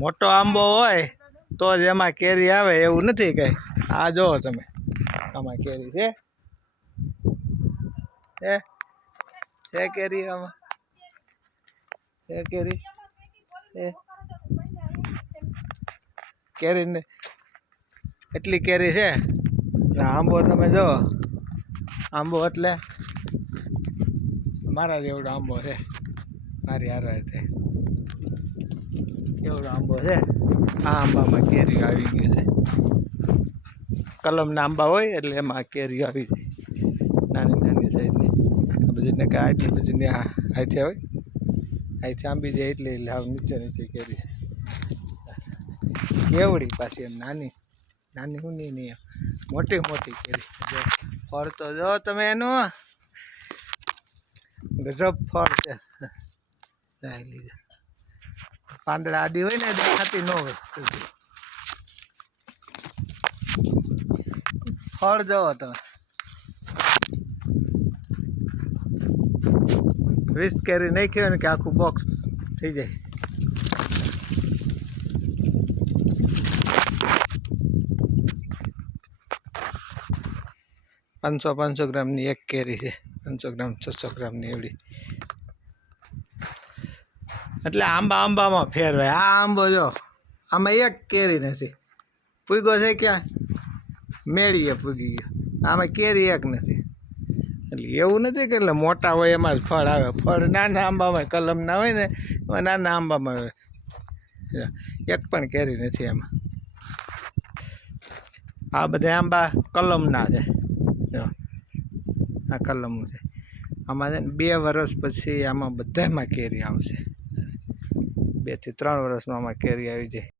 મોટો આંબો હોય તો જ એમાં કેરી આવે એવું નથી કઈ। આ જોવો તમે, આમાં કેરી છે કેરી, આમાં છે કેરી, કેરી ને એટલી કેરી છે। આંબો તમે જો, આંબો એટલે મારા જેવડો આંબો છે, મારી હારે છે એવડો આંબો છે। આ આંબામાં કેરી આવી ગઈ છે, કલમના આંબા હોય એટલે એમાં કેરી આવી જાય નાની નાની સાઈઝની। બધીને કે આટલી બધી હાથે હોય, હાથે આંબી જાય એટલે હાવ નીચે નીચે કેરી છે, કેવડી પાછી એમ નાની નાની હું નહીં, મોટી મોટી કેરી જો ફળ તો જો તમે એનું ગજબ ફળ છે। લીધે પાંદડા આડી હોય ને દેખાતી ન હોય, ફળ જોવો તમે 20 કેરી નાખી હોય ને કે આખું બોક્સ થઈ જાય। 500 ગ્રામની એક કેરી છે, 500 ગ્રામ 600 ગ્રામની એવડી। એટલે આંબા આંબામાં ફેર હોય। આ આંબો જો, આમાં એક કેરી નથી, પૂગ્યો છે ક્યાં મેળીએ પૂગી ગયો, આમાં કેરી એક નથી। એટલે એવું નથી કે એટલે મોટા હોય એમાં જ ફળ આવે, ફળ નાના આંબામાં કલમના હોય ને એમાં નાના આંબામાં આવે, એક પણ કેરી નથી એમાં। આ બધા આંબા કલમના છે, આ કલમ છે, આમાં છે ને 2 વર્ષ પછી આમાં બધામાં કેરી આવશે, 2 થી 3 વર્ષમાં આમાં કેરી આવી જાય।